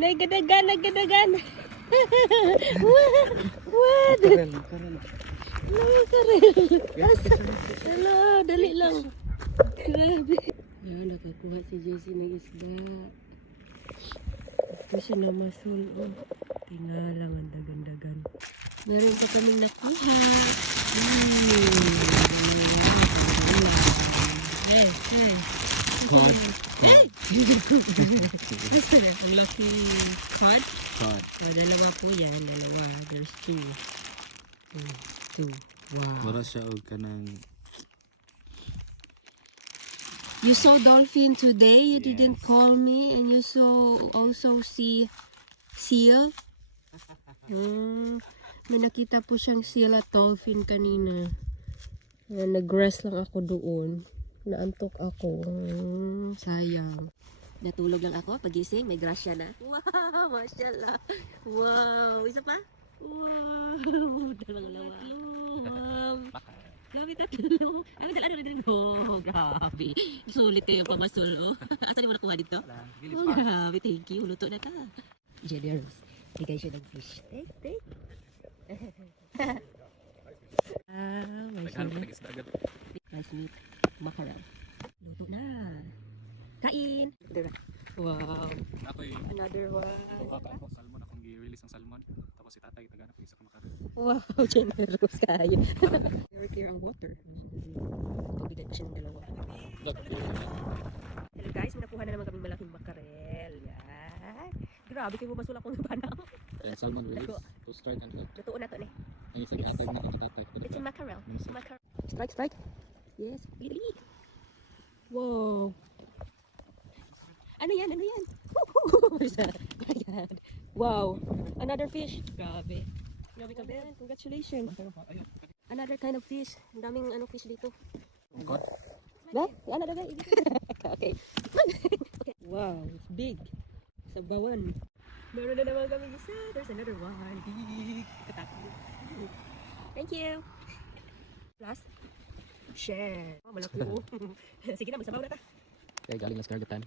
Nagadagan, nagadagan. What? Karel. Ano karel? Asa? Hello, dali lang. Grabe. Yan, nakakuha si JC ng isda. Ito siya na masul. Oh. Tingalang ang dagan-dagan. Meron pa kaming nakuha. Hey. Cod. Ang laki. Cod? Cod. Dalawa po yan. Dalawa. There's two. Two. Wow. Mara siya og kanang You saw dolphin today. You Yes. didn't call me, and you saw also see seal. May nakita po siyang seal at dolphin kanina. Nag-rest lang ako doon. Naantok ako. Sayang. Natulog lang ako. Pagising, may grasya na. Wow! Mashallah! Wow! Isa pa? Wow! Dalawa. Wow! Grabe, tatlo. Ay, dala na din. Oh, grabe. Sulit kayo pamasul, oh. Asan mo nakuha dito? Oh, grabe. Thank you. Luto na ka. Generous. Bigay siya ng fish. Take. Nice meat. Mackerel. Luto na. Kain. Wow. Another one. salmon akong gi-release ang salmon. Tapos si tatay tagana po isa ka makarel. Wow, generous kayo. Very clear ang water. Pagbigay ko siya ng dalawa. Hello guys, may nakuha na naman kami malaking makarel. Yan. Grabe kayo masul akong panang. And salmon release to strike and hook. Lutuon na to ni. Ay isa gatag na ang tatay. It's a mackerel. Strike. Yes, really. Wow. Ano yan? Woo! My God. Wow. Another fish. Grabe ka, Ben. Congratulations. Another kind of fish. Ang daming fish dito. Cod. Ba? Ano na Okay. Okay. Wow, it's big. Sabawan. Meron na naman kami isa. There's another one. Big. Katakot. Thank you. Last. Share. Oh, malaki oh. Sige na, magsabaw na ta. Kaya galing lang sa karagatan.